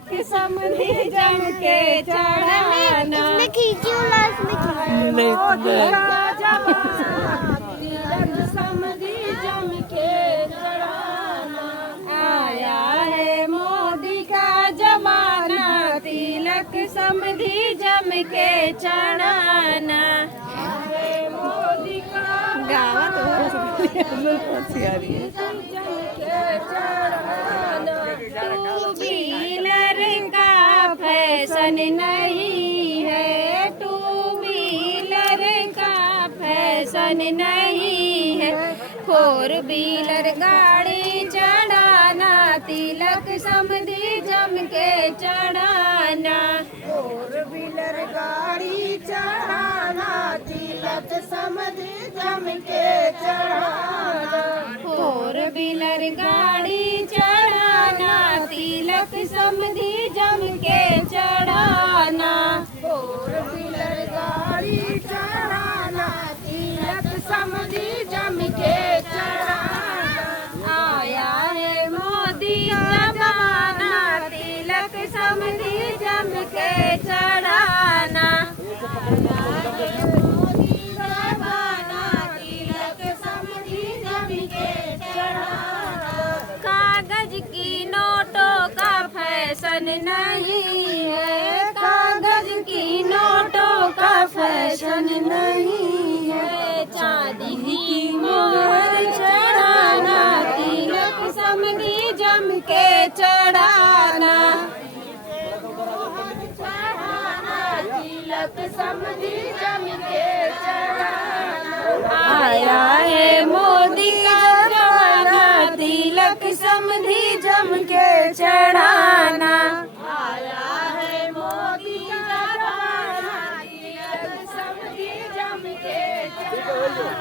समधी जम के चढ़ाना, समधी जम के चढ़ाना। आया है मोदी का जमाना, तिलक समधी जम के चढ़ाना। मोदी का गावा तो टू व्हीलर का फैशन नहीं है, टू व्हीलर का फैशन नहीं है। फोर व्हीलर गाड़ी चढ़ाना, तिलक समधी जम के चढ़ाना। फोर व्हीलर गाड़ी चढ़ाना, तिलक समधी जम के चढ़ाना। फोर व्हीलर गाड़ी चढ़ाना, तिलक समधी जम के चढ़ाना। फोर व्हीलर गाड़ी चढ़ाना, तिलक समधी जम के चढ़ाना। आया है मोदी जमाना, तिलक समधी जम के चढ़ाना। मोदी जमाना, तिलक समधी जम के चढ़ाना। कागज की नोटों का फैशन नहीं है, कागज की नोटों का फैशन नहीं है। चांदी की मोहर चढ़ाना, तिलक समधी जम के चढ़ाना। तिलक समधी जम के चढ़ाना। आया है मोदी का जमाना, तिलक समधी जम के चढ़ाना। आया है मोदी जमाना, तिलक समधी जम के चढ़ाना।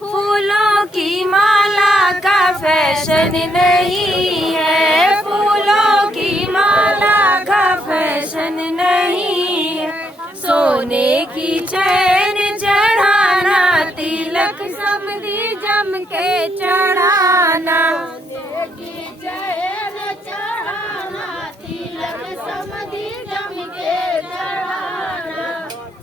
फूलों की माला का फैशन नहीं है, फूलों की माला का फैशन नहीं है। सोने की चैन चढ़ाना, तिलक समधी जम के चढ़ाना। की चैन चढ़ाना, तिलक समधी जम के चढ़ाना।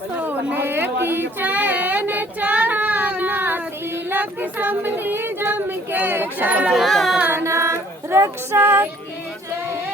सोने की चैन चढ़ाना, तिलक समधी जम के चढ़ाना। रक्षा की चैन